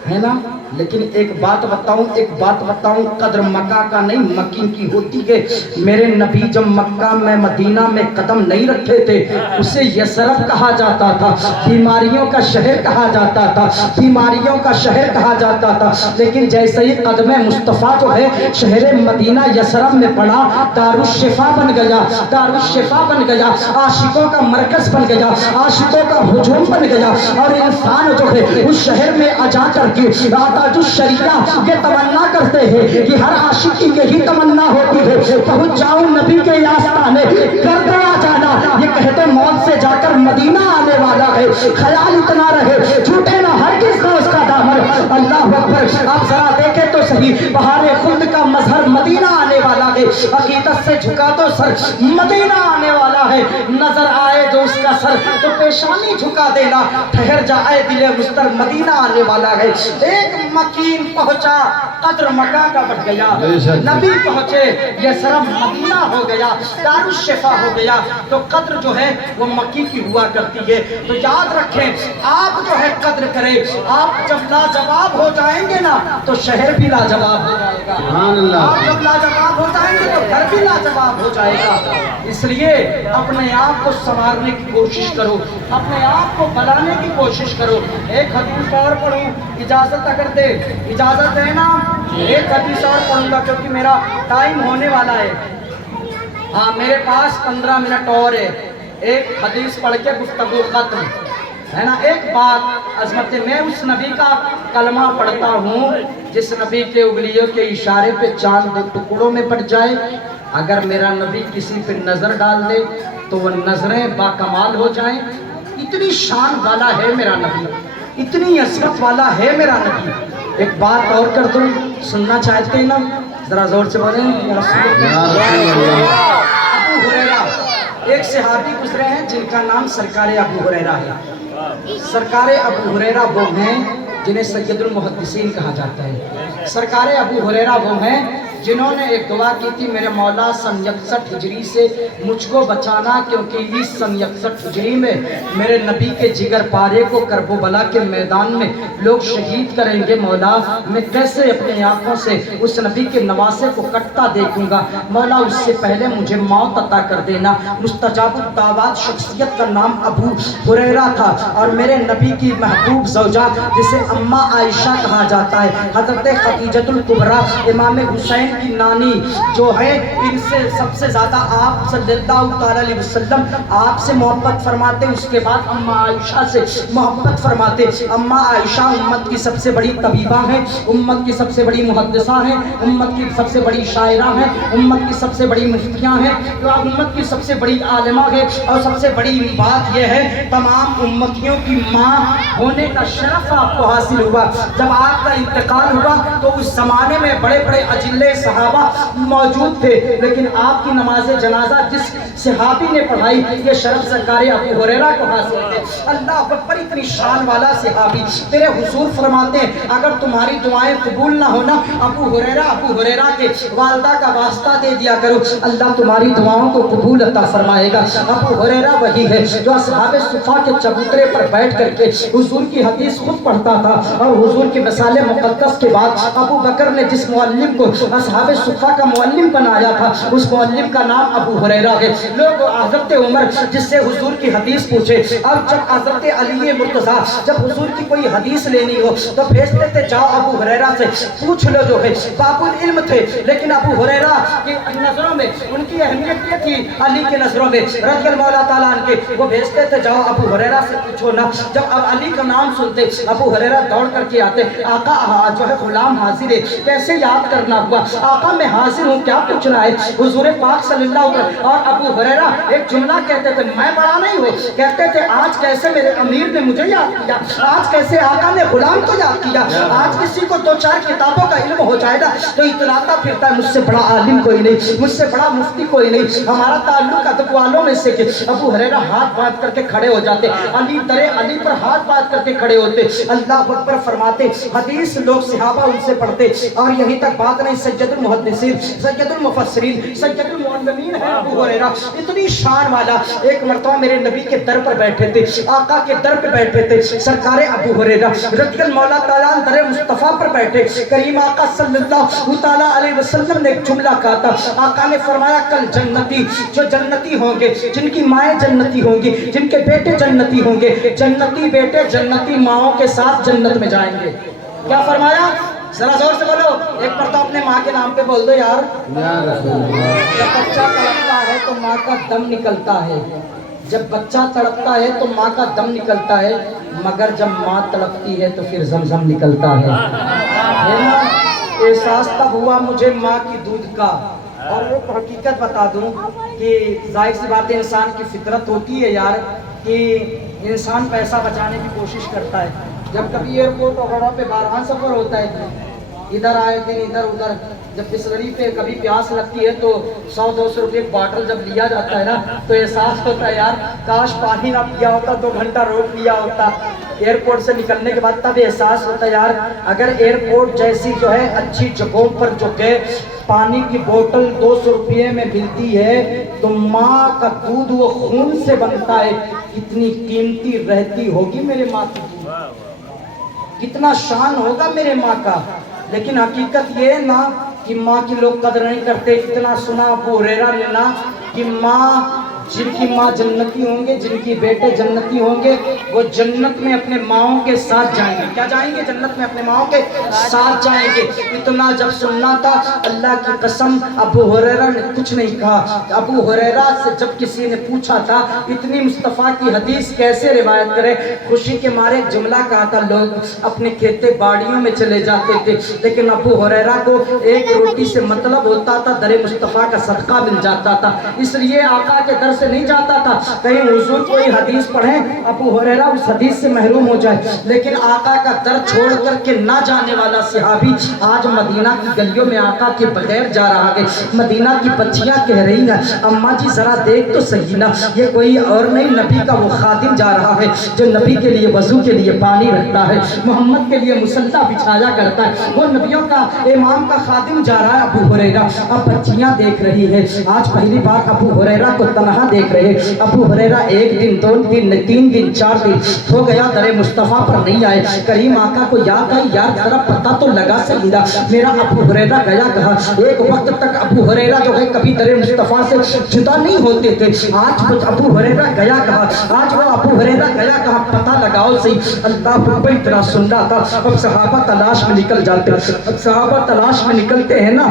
ہے نا, لیکن ایک بات بتاؤں قدر مکہ کا نہیں مکین کی ہوتی ہے. میرے نبی جب مکہ میں مدینہ میں قدم نہیں رکھے تھے اسے یثرب کہا جاتا تھا, بیماریوں کا شہر کہا جاتا تھا, بیماریوں کا شہر کہا جاتا تھا. لیکن جیسے ہی قدم مصطفیٰ جو ہے شہر مدینہ یثرب میں پڑا, دارالشفا بن گیا, دارالشفا بن گیا, عاشقوں کا مرکز بن گیا, عاشقوں کا ہجوم بن گیا. اور انسان جو ہے اس شہر میں جا کر کے تاج الشریعہ یہ تمنا کرتے ہیں کہ ہر عاشق کی یہی تمنا ہوتی ہے پہنچ جاؤں نبی کے آستانے, کر دیا جانا یہ کہتے موت سے جا کر مدینہ آنے والا ہے. خیال اتنا رہے جھوٹے نہ ہرگز کا اس کا دامن. اللہ اکبر. آپ ذرا دیکھیں تو صحیح, بہار خلد کا مظہر مدینہ آنے والا ہے. عقیدت سے جھکا تو سر مدینہ آنے والا ہے. نظر آئے جو اس کا سر تو پیشانی جھکا دینا, ٹھہر جائے دل مستر مدینہ آنے والا ہے. ایک مکین پہنچا قدر مکہ کا بڑھ گیا, نبی پہنچے یثرب مدینہ ہو گیا, دارالشفا ہو گیا. تو قدر جو ہے وہ مکی کی ہوا کرتی ہے. تو یاد رکھیں آپ جو ہے قدر کریں. آپ جب لاجواب ہو جائیں گے نا تو شہر بھی لاجواب ہو جائے گا. سبحان اللہ. آپ جب لاجواب ہو جائیں گے تو گھر بھی لاجواب ہو جائے گا. اس لیے اپنے آپ کو سنوارنے کی کوشش کرو, اپنے آپ کو بنانے کی کوشش کرو. ایک حدیث اور پڑھوں, اجازت اگر دے, اجازت ہے نا, ایک حدیث اور پڑھوں گا کیونکہ میرا ٹائم ہونے والا ہے. ہاں میرے پاس 15 منٹ اور ہے. ایک حدیث پڑھ کے گفتگو ختم ہے نا. ایک بات عظمت, میں اس نبی کا کلمہ پڑھتا ہوں جس نبی کے انگلیوں کے اشارے پہ چاند ٹکڑوں میں پڑ جائے. اگر میرا نبی کسی پہ نظر ڈال دے تو وہ نظریں باکمال ہو جائیں. اتنی شان والا ہے میرا نبی, اتنی عظمت والا ہے میرا نبی. ایک بات اور کر دوں, سننا چاہتے ہیں نا, ذرا زور سے بولیں. ابو ہریرہ, ایک صحابی گزرے ہیں جن کا نام سرکار ابو ہریرہ ہے. سرکار ابو ہریرہ وہ ہیں جنہیں سید المحدثین کہا جاتا ہے. سرکار ابو ہریرہ وہ ہیں جنہوں نے ایک دعا کی تھی, میرے مولا سن 61 ہجری سے مجھ کو بچانا, کیونکہ اس سن 61 ہجری میں میرے نبی کے جگر پارے کو کرب و بلا کے میدان میں لوگ شہید کریں گے. مولا میں کیسے اپنی آنکھوں سے اس نبی کے نواسے کو کٹتا دیکھوں گا. مولا اس سے پہلے مجھے موت عطا کر دینا. مستجاب الدعوات شخصیت کا نام ابو ہریرہ تھا, اور میرے نبی کی محبوب زوجہ جسے اماں عائشہ کہا جاتا ہے, حضرت خدیجۃ الکبریٰ امام حسین کی نانی جو ہے, ان سے سب سے زیادہ آپ صلی اللہ علیہ وسلم آپ سے محبت فرماتے, اس کے بعد اماں عائشہ سے محبت فرماتے. اماں عائشہ امت کی سب سے بڑی طبیبہ ہیں, امت کی سب سے بڑی محدثہ ہیں, امت کی سب سے بڑی شاعرہ ہیں, امت کی سب سے بڑی مفتیاں ہیں, امت کی سب سے بڑی عالمہ ہے. اور سب سے بڑی بات یہ ہے تمام امتیوں کی ماں ہونے کا شرف آپ کو حاصل ہوا. جب آپ کا انتقال ہوا تو اس زمانے میں بڑے بڑے اجلے صحابہ موجود تھے, لیکن آپ کی نماز جنازہ جس صحابی نے پڑھائی یہ شرف سرکار ابو ہریرہ کو حاصل ہے. اللہ اکبر, اتنی شان والا صحابی. تیرے حضور فرماتے ہیں اگر تمہاری دعائیں قبول نہ ہونا ابو ہریرہ کے والدہ کا واسطہ دے دیا کرو, اللہ تمہاری دعاؤں کو قبول عطا فرمائے گا. ابو ہریرہ وہی ہے جو اصحاب صفا کے چبوترے پر بیٹھ کر کے حضور کی حدیث خود پڑھتا تھا, اور حضور کی وصال مقدس کے بعد ابو بکر نے جس معلم کو اصحاب صفا کا معلم بنایا تھا اس معلم کا نام ابو ہریرہ ہے. لوگ حضرت عمر جس سے حضور کی حدیث پوچھے, اب جب حضرت علی مرتضیٰ جب حضور کی کوئی حدیث لینی ہو تو بھیجتے تھے جاؤ ابو ہریرہ سے پوچھ لو. جو ہے باب العلم تھے, لیکن ابو ہریرہ کی نظروں میں ان کی اہمیت یہ تھی, علی کے نظروں میں رضی اللہ تعالیٰ عنہ کے, وہ بھیجتے تھے جاؤ ابو ہریرہ سے پوچھو نا. جب اب علی کا نام سنتے ابو ہریرہ دوڑ کر کے آتے, آقا جو ہے غلام حاضر ہے, کیسے یاد کرنا ہوا, آقا میں حاضر ہوں, کیا پوچھنا ہے. حضور پاک صلی اللہ علیہ وسلم اور ابو ہریرہ ایک جملہ کہتے تھے, میں بڑا نہیں ہوں, کہتے تھے آج کیسے میرے امیر نے مجھے یاد کیا, آج کیسے آقا نے غلام کو یاد کیا. آج کسی کو 2-4 کتابوں کا علم ہو جائے گا تو اتلاتا پھرتا ہے مجھ سے بڑا عالم کوئی نہیں, مجھ سے بڑا مفتی کوئی نہیں. ہمارا تعلق ادب والوں میں سے کہ ابو ہریرہ ہاتھ باندھ کر کے کھڑے ہو جاتے, علی پر ہاتھ باندھ کر کے کھڑے ہوتے, اللہ اکبر فرماتے. حدیث لوگ صحابہ ان سے پڑھتے, اور یہیں تک بات نہیں, سید سید المحدثین، سید المفسرین، سید المعلمین ہے ابو ہریرہ، اتنی شان والا۔ ایک مرتبہ میرے نبی کے در پر بیٹھے تھے، آقا کے در پہ بیٹھے تھے سرکار ابو ہریرہ رضی اللہ تعالیٰ عنہ در مصطفیٰ پر بیٹھے۔ کریم آقا صلی اللہ تعالیٰ علیہ وسلم نے ایک جملہ کہا تھا، آقا نے فرمایا کل جنتی جو جنتی ہوں گے، جن کی مائیں جنتی ہوں گی، جن کے بیٹے جنتی ہوں گے، جنتی بیٹے جنتی ماؤں کے ساتھ جنت میں جائیں گے۔ کیا فرمایا؟ ذرا زور سے بولو، ایک مرتبہ اپنے ماں کے نام پہ بول دو یار۔ یا رسول اللہ، جب بچہ تڑپتا ہے تو ماں کا دم نکلتا ہے، جب بچہ تڑپتا ہے تو ماں کا دم نکلتا ہے، مگر جب ماں تڑپتی ہے تو پھر زمزم نکلتا ہے نا۔ احساس تب ہوا مجھے ماں کی دودھ کا۔ اور ایک حقیقت بتا دوں کہ ظاہر سی بات ہے، انسان کی فطرت ہوتی ہے یار کہ انسان پیسہ بچانے کی کوشش کرتا ہے۔ جب کبھی ایئرپورٹ وغیرہ پہ بارہا سفر ہوتا ہے، ادھر آئے دن ادھر ادھر، جب بسلری پہ کبھی پیاس لگتی ہے تو 100-200 روپے باٹل جب لیا جاتا ہے نا تو احساس ہوتا ہے یار کاش پانی نہ پیا ہوتا، 2 گھنٹہ روک لیا ہوتا۔ ایئرپورٹ سے نکلنے کے بعد تب احساس ہوتا ہے یار اگر ایئرپورٹ جیسی جو ہے اچھی جگہوں پر جو کہ پانی کی بوتل 200 روپے میں ملتی ہے تو ماں کا دودھ وہ خون سے بنتا ہے، کتنی قیمتی رہتی ہوگی میرے ماں کی دودھ، کتنا شان ہوگا میرے ماں کا۔ لیکن حقیقت یہ ہے نا کہ ماں کی لوگ قدر نہیں کرتے۔ اتنا سنا ابو ہریرہ نے نا کہ ماں جن کی ماں جنتی ہوں گے، جن کی بیٹے جنتی ہوں گے، وہ جنت میں اپنے ماؤں کے ساتھ جائیں گے۔ کیا جائیں گے؟ جنت میں اپنے ماؤں کے ساتھ جائیں گے۔ اتنا جب سننا تھا اللہ کی قسم ابو ہریرہ نے کچھ نہیں کہا۔ ابو ہریرہ سے جب کسی نے پوچھا تھا اتنی مصطفیٰ کی حدیث کیسے روایت کرے، خوشی کے مارے جملہ کہا تھا، لوگ اپنے کھیتے باڑیوں میں چلے جاتے تھے لیکن ابو ہریرہ کو ایک روٹی سے مطلب ہوتا تھا، در مصطفیٰ کا صدقہ مل جاتا تھا، اس لیے آقا کے در سے نہیں جاتا تھا کہیں حضور کوئی حدیث پڑھیں ابو ہریرہ اس حدیث سے محروم ہو جائے۔ لیکن آقا کا در چھوڑ کر کے نہ جانے والا صحابی آج مدینہ کی گلیوں میں آقا کے بغیر جا رہا ہے۔ مدینہ کی بچیاں کہہ رہی ہیں اماں جی ذرا دیکھ تو صحیح نا، یہ کوئی اور نہیں نبی کا وہ خادم جا رہا ہے جو نبی کے لیے وضو کے لیے پانی رکھتا ہے، محمد کے لیے مصلی بچھایا کرتا ہے، وہ نبیوں کا امام کا خادم جا رہا ہے ابو ہریرہ۔ اب بچیاں دیکھ رہی ہیں، آج پہلی بار ابو ہریرہ کو تنہا دیکھ رہے۔ ابو ہریرہ 1 دن 2 دن 3 دن 4 دن ہو گیا در مصطفیٰ پر نہیں آئے۔ کریم آقا کو یاد آئی یار ذرا پتہ تو لگا سکتا میرا ابو ہریرہ گیا کہاں۔ ایک وقت تک ابو ہریرہ جو ہے کبھی در مصطفیٰ سے جدا نہیں ہوتے تھے، آج وہ ابو ہریرہ گیا کہاں، آج وہ ابو ہریرہ گیا کہاں، پتہ لگاؤ صحیح۔ اللہ اکبر اتنا سننا تھا۔ اب صحابہ تلاش میں نکل جاتے، اب صحابہ تلاش میں نکلتے ہیں نا،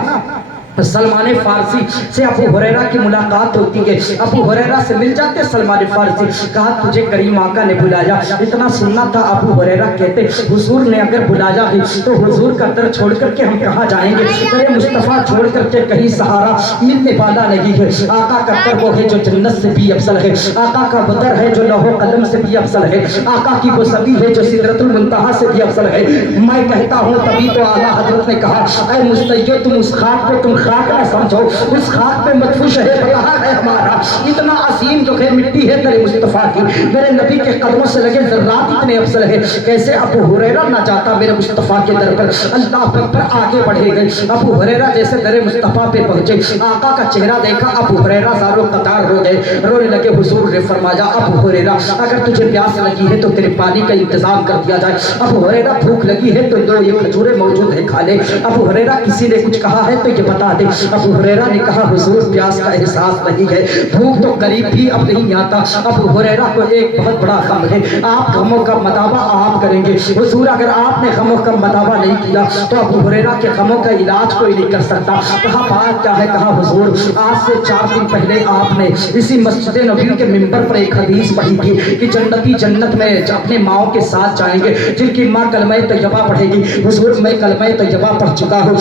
سلمان فارسی سے ابو ہریرہ کی ملاقات ہوتی ہے، ابو ہریرہ سے مل جاتے سلمان فارسی، کہا تجھے کریم آقا نے بلایا۔ اتنا سننا تھا ابو ہریرہ کہتے حضور نے اگر بلایا ہے تو حضور کا در چھوڑ کر کے ہم کہاں جائیں گے، در مصطفیٰ چھوڑ کر کے کہیں سہارا ملنے والا نہیں ہے۔ آقا کا در وہ ہے جو جنت سے بھی افضل ہے، آقا کا وہ در ہے جو لوح و قلم سے بھی افضل ہے، آقا کی وہ سبی ہے جو سدرۃ المنتہا سے بھی افضل ہے۔ میں کہتا ہوں تبھی تو اعلیٰ حضرت نے کہا اے مستیو تم اس خاک کو تم خاک نہ سمجھو، اس خاک پہ مدفون شہر کہاں ہے ہمارا، اتنا عظیم جو ہے مٹی ہے در مصطفیٰ کی، میرے نبی کے قدموں سے لگے ذرات اتنے افضل ہے۔ کیسے ابو ہریرہ نہ جاتا میرے مصطفیٰ کے در پر، اللہ پر آگے بڑھے گئے۔ ابو ہریرہ جیسے در مصطفیٰ پہ پہنچے، آقا کا چہرہ دیکھا، ابو ہریرہ زارو قطار رو گئے، رونے لگے۔ حضور نے فرمایا ابو ہریرہ اگر تجھے پیاس لگی ہے تو تیرے پانی کا انتظام کر دیا جائے، ابو ہریرہ بھوک لگی ہے تو 2 یہ کھجوریں موجود ہیں کھا لے، ابو ہریرہ کسی نے کچھ کہا ہے تو یہ بتا دے۔ ابو ہریرہ نے کہا حضور پیاس کا احساس نہیں ہے، بھوک تو قریب بھی اب نہیں آتا۔ ابو ہریرہ کو ایک بہت بڑا غم ہے، آپ غموں کا مداوع آپ کریں گے حضور، اگر آپ نے غموں کا مداوع نہیں کیا تو ابو ہریرہ کے غموں کا علاج کوئی نہیں کر سکتا۔ کہا بات کیا ہے؟ کہا حضور آج سے 4 دن پہلے آپ نے اسی مسجد نبوی کے منبر پر ایک حدیث پڑھی تھی کہ جنتی جنت میں اپنے ماؤں کے ساتھ جائیں گے جن کی ماں کلمہ طیبہ پڑھے گی۔ حضور میں کلمہ طیبہ پڑھ چکا ہوں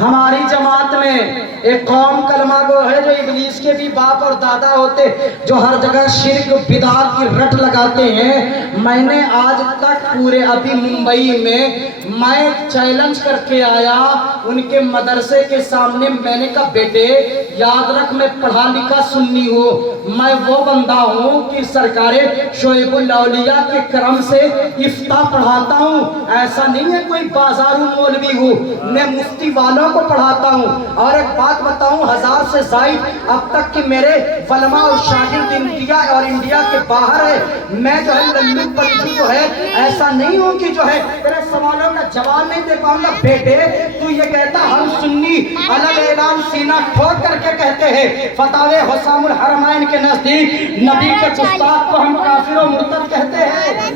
ہماری جماعت میں ایک قوم کلمہ گو ہے جو ابلیس کے بھی باپ اور دادا ہوتے، جو ہر جگہ شرک بدعات کی رٹ لگاتے ہیں۔ میں نے آج تک پورے ابھی ممبئی میں چیلنج کر کے آیا ان کے مدرسے کے سامنے، میں نے کہا بیٹے یاد رکھ میں پڑھا لکھا سنی ہوں، میں وہ بندہ ہوں کہ سرکار شعیب الاولیاء کے کرم سے افتاء پڑھاتا ہوں، ایسا نہیں ہے کوئی بازارو مولوی ہوں، میں مفتی والوں کو پڑھاتا ہوں۔ اور ایک بات بتاؤں، 1000 سے زائد اب تک کہ میرے علماء اور شاگرد انڈیا اور انڈیا کے باہر ہے۔ میں جو ہے للو پنجی جو ہے ایسا نہیں ہوں کہ جو ہے تیرے سوالوں کا جواب نہیں دے پاؤں گا۔ بیٹے تو یہ کہتا ہم سنی الگ اعلان سینہ ٹھوک کر کے کہتے ہیں فتاوی حسام الحرمین کے نزدیک نبی کے گستاخ کو ہم کافر و مرتد کہتے ہیں،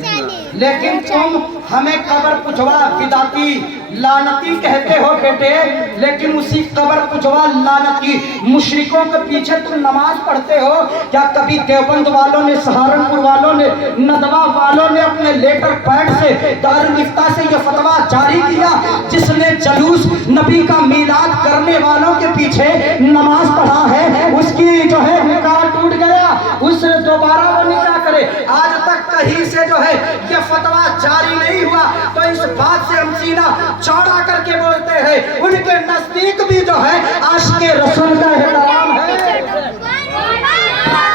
لیکن تم ہمیں قبر پجوا بدعتی لعنتی کہتے ہو بیٹے، لیکن اسی قبر پجوا لعنتی مشرکوں کے پیچھے تم نماز پڑھتے ہو۔ کیا کبھی دیوبند والوں نے، سہارنپور والوں نے، ندوہ والوں نے اپنے لیٹر پیڈ سے دارالفتاء سے یہ فتویٰ جاری کیا جس نے جلوس نبی کا میلاد کرنے والوں کے پیچھے نماز پڑھا ہے اس کی جو ہے نکاح ٹوٹ گیا، اس دوبارہ وہ نکاح کرے؟ آج تک کہیں سے جو ہے یہ فتویٰ جاری نہیں ہوا، تو اس بات سے ہم سینہ چوڑا کر کے بولتے ہیں ان کے نزدیک بھی جو ہے عاشق رسول کا احترام ہے۔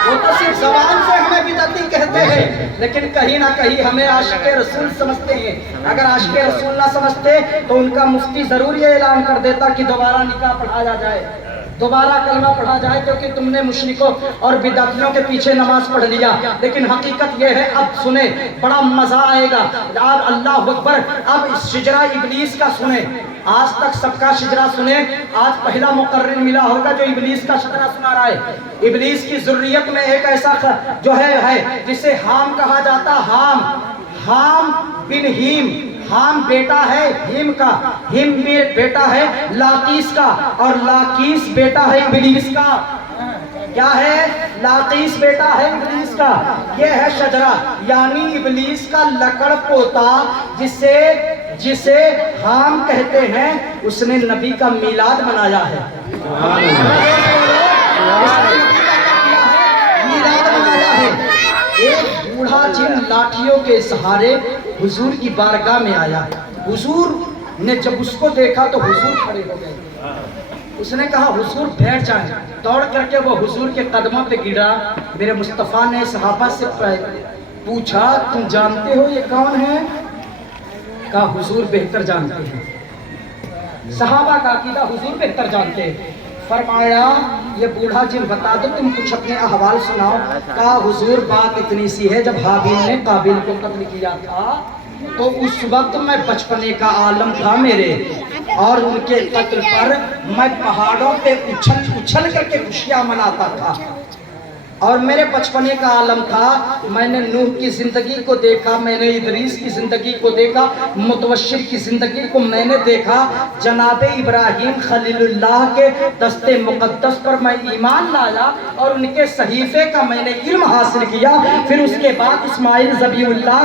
وہ تو صرف زبان سے ہمیں بدعتی کہتے ہیں، لیکن کہیں نہ کہیں ہمیں عاشق رسول سمجھتے ہیں۔ اگر عاشق رسول نہ سمجھتے تو ان کا مفتی ضرور یہ اعلان کر دیتا کہ دوبارہ نکاح پڑھایا جائے، دوبارہ کلمہ پڑھا جائے، کیونکہ تم نے مشرکوں اور بدعتیوں کے پیچھے نماز پڑھ لیا۔ لیکن حقیقت یہ ہے، اب سنیں بڑا مزہ آئے گا، اب اللہ اکبر، اب شجرہ ابلیس کا سنیں۔ آج تک سب کا شجرہ سنیں، آج پہلا مقرر ملا ہوگا جو ابلیس کا شجرہ سنا رہا ہے۔ ابلیس کی ذریت میں ایک ایسا جو ہے جسے حام کہا جاتا، حام بن ہیم، حام بیٹا ہے ہیم کا، ہیم بیٹا ہے لاقیس کا، اور لاقیس بیٹا ہے ابلیس کا۔ کیا ہے؟ لاقیس بیٹا ہے ابلیس کا۔ یہ ہے شجرہ، یعنی ابلیس کا لکڑ پوتا جسے حام کہتے ہیں، اس نے نبی کا میلاد منایا ہے، میلاد منایا ہے۔ ایک بوڑھا جن لاٹھیوں کے سہارے حضور کی بارگاہ میں آیا، حضور نے جب اس کو دیکھا تو حضور کھڑے ہو گئے، اس نے کہا حضور بیٹھ جائیں، دوڑ کر کے وہ حضور کے قدموں پہ گرا۔ میرے مصطفیٰ نے صحابہ سے پوچھا تم جانتے ہو یہ کون ہے؟ کہا حضور بہتر جانتے ہیں۔ صحابہ کا عقیدہ حضور بہتر جانتے ہیں۔ فرمایا یہ بوڑھا جن بتا دو، تم کچھ اپنے احوال سناؤ۔ کہا حضور بات اتنی سی ہے، جب حابیل نے قابیل کو قتل کیا تھا تو اس وقت میں بچپنے کا عالم تھا میرے، اور ان کے قتل پر میں پہاڑوں پہ اچھل کر کے خوشیاں مناتا تھا، اور میرے بچپنے کا عالم تھا۔ میں نے نوح کی زندگی کو دیکھا، میں نے ادریس کی زندگی کو دیکھا، متوشر کی زندگی کو میں نے دیکھا، جناب ابراہیم خلیل اللہ کے دست مقدس پر میں ایمان لایا اور ان کے صحیفے کا میں نے علم حاصل کیا۔ پھر اس کے بعد اسماعیل ذبیح اللہ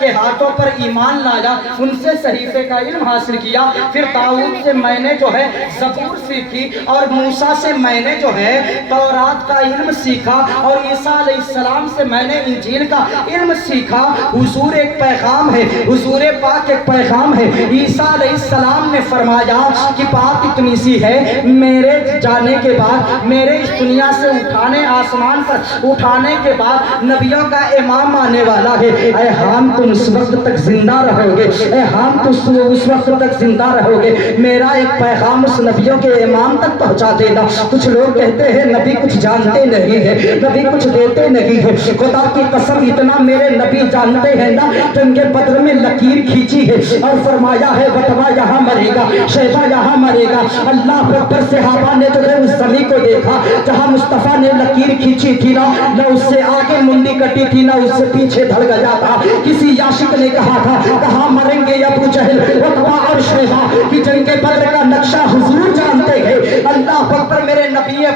کے ہاتھوں پر ایمان لایا، ان سے صحیفے کا علم حاصل کیا۔ پھر داؤد سے میں نے جو ہے زبور سیکھی، اور موسیٰ سے میں نے جو ہے تورات کا علم سیکھا، اور عیسیٰ علیہ السلام سے میں نے انجیل کا علم سیکھا۔ حضور ایک پیغام ہے، حضور پاک ایک پیغام ہے۔ عیسیٰ علیہ السلام نے فرمایا کہ بات اتنی سی ہے، میرے جانے کے بعد، میرے اس دنیا سے اٹھانے، آسمان پر اٹھانے کے بعد نبیوں کا امام آنے والا ہے۔ اے حام تم اس وقت تک زندہ رہو گے، اے حام تم اس وقت تک زندہ رہو گے، میرا ایک پیغام اس نبیوں کے امام تک پہنچا دینا۔ کچھ لوگ کہتے ہیں نبی کچھ جانتے نہیں ہے، نبی کچھ دیتے نہیں ہے۔ خدا کی قسم اتنا میرے نبی جانتے ہیں نا، جنگ بدر میں لکیر کھینچی ہے اور فرمایا ہے بتوا یہاں مرے گا، شیبہ یہاں مرے گا۔ اللہ اکبر، صحابہ نے جو ہے اس زمین کو دیکھا جہاں مصطفیٰ نے لکیر کھینچی تھی نا، نہ اس سے آگے منڈی کٹی تھی نہ اس سے پیچھے دھڑ گیا تھا۔ کسی عاشق نے کہا تھا کہاں مریں گے ابو جہل بتوا اور شیبہ، کہ جنگ بدر کا نقشہ حضور جانتے ہیں۔ اللہ اکبر، میرے نبی